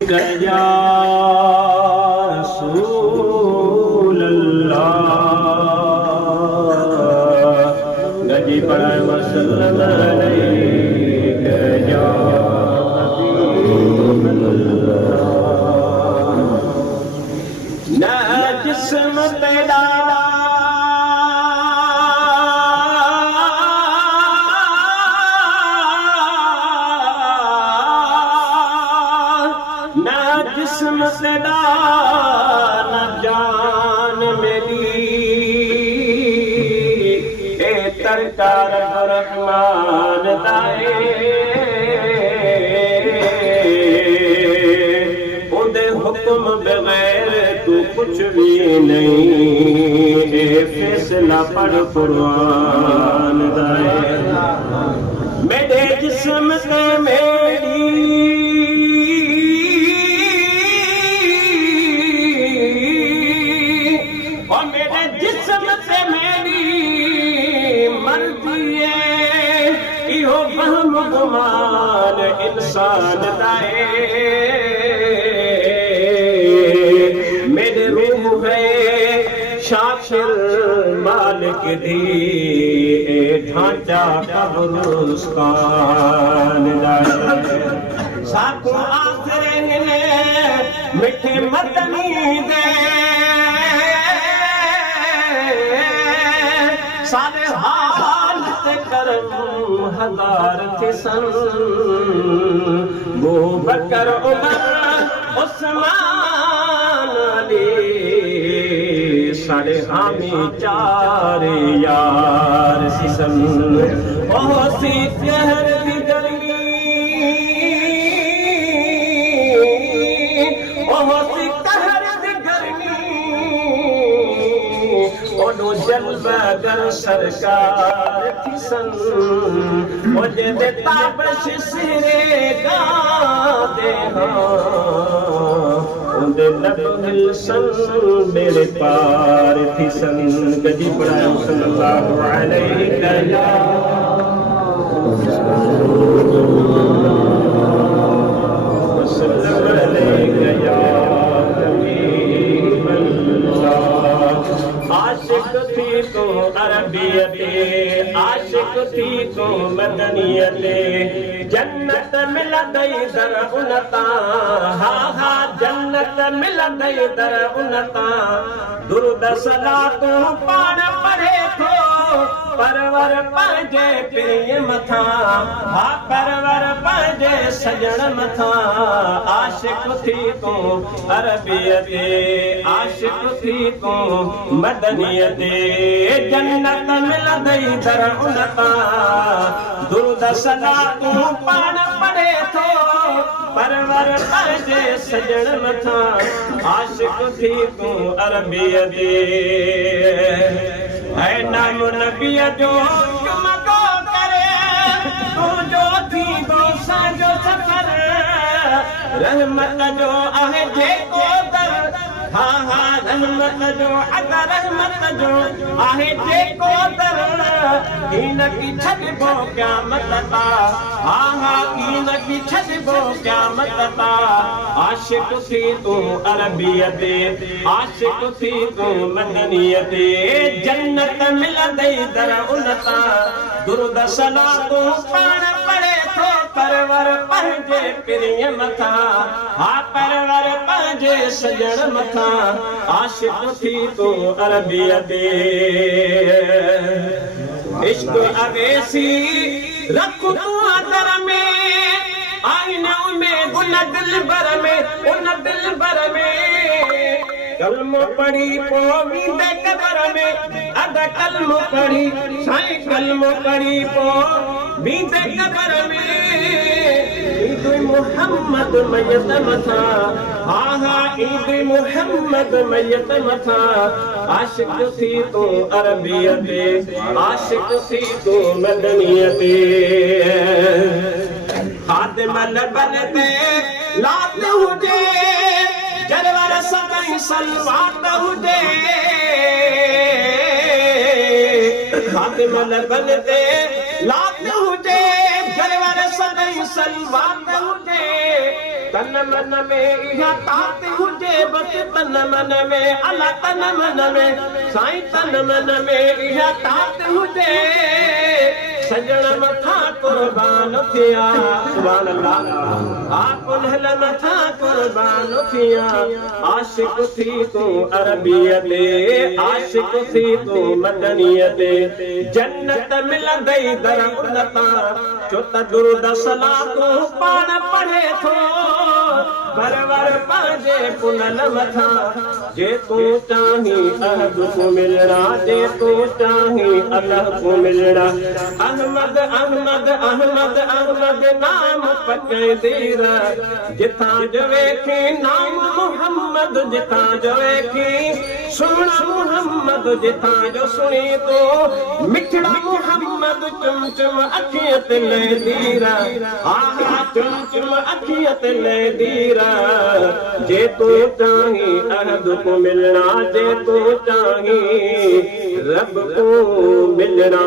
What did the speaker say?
या रसूल अल्लाह गजी पढ़ाए वसल्लम अलैहि या हबीब अल्लाह ना जिस्म तेरा जिस्म तेरा न जान मेरी ए तरकार रहमान दाए उदे हुक्म बगैर तू कुछ भी नहीं ए फैसला पढ़ कुरान दाए मेरे जिस्म से मेरी गुमान इंसान दाए मेरे रूह है शाकिर मालिक दी ढांचा कब्रिस्तान दाए साकू आखरे ने मिठे मदनी दे सारे हालत करम हजार थिसन वो बकर उमर उस्मान अली सारे हामी चार यार सिसन ओ सी कहर दी गर्मी ओ सी कहर दी गर्मी ओडो जलवागर सरकार थिसन मुझे ताबश सिरे गाते हाँ उन्दे लब हिलसन मेरे पार थिसन गजी पढ़ाए सल्लल्लाहु अलैहि आशिक थी तो अरबियते आशिक थी तो मदनियते जन्नत मिल गई दर उनता हा हा जन्नत मिल गई दर उनता दुर्द सला तो पान पढ़े थो परवर पंहिंजे प्रिय मथा हा परवर पंहिंजे सजण मथा आशिक थी तो अरबियते आशिक थी तो मदनियते जन्नत मिल गई दर उनता दुर्द सला तू पान पढ़े थो परवर पंहिंजे सजण मथा आशिक थी तू अरबियते है नाम नबीअ जो चुमको करे तू जो थी दो साजो सफर रहमत जो आहे जेको दर हा हा रहमत जो अदा रहमत जो आहे जेको दर इन की छॾिबो क़यामत ता हा हा इन की छॾिबो क़यामत ता आशिक थी तू अरबियते आशिक थी तू मदनियते जन्नत मिलंदई दर उनता दुर्द सला तू पाण पढ़े थो परवर पंहिंजे प्रिय मथा हा परवर पंहिंजे सजण मथा आशिक थी तू अरबियते इश्क अवेसी रख तू दर में आईने में उन दिल भर में कलमो पढ़ी पोवी दे कबर में अदा कलमो पढ़ी साईं कलमो पढ़ी पोवी दे कबर में ईद मुहम्मद मयत मथा हा हा ईद मुहम्मद मयत मथा आशिक थी तू अरबियते आशिक थी तू मदनियते खादिम लबन ते लात हुजे जरवर सदाई सलवात हुजे खादिम लबन ते लात हुजे जरवर सदाई सलवात हुजे तन मन में इहा तात हुजे बस तन मन में अला तन मन में साईं तन मन में इहा तात हुजे सजण मथा कुर्बान थिया सुभान अल्लाह आप उन्हल मथा कुर्बान थिया आशिक थी तू अरबीअ ते आशिक थी तू मदनीअ ते जन्नत मिलंदई दर उनता छो त दुरूद सलातूं पाण पढ़े थो बरवर पंहिंजे पुनल मथा जे तूं चाहीं अहद को मिलना जे तूं चाहीं अल्लाह को मिलना अहमद अहमद अहमद अहमद नाम पचे दीर जिथां जो वेखी नाम मुहम्मद जिथां जो वेखी सुन मुहम्मद जिथां जो सुनी तो मिठड़ा मुहम्मद चुम चुम अखियत ले दीरा आहा चुम चुम अखियत ले दीरा जे तू चाहीं अहद को मिलना जे तू चाहीं रब को मिलना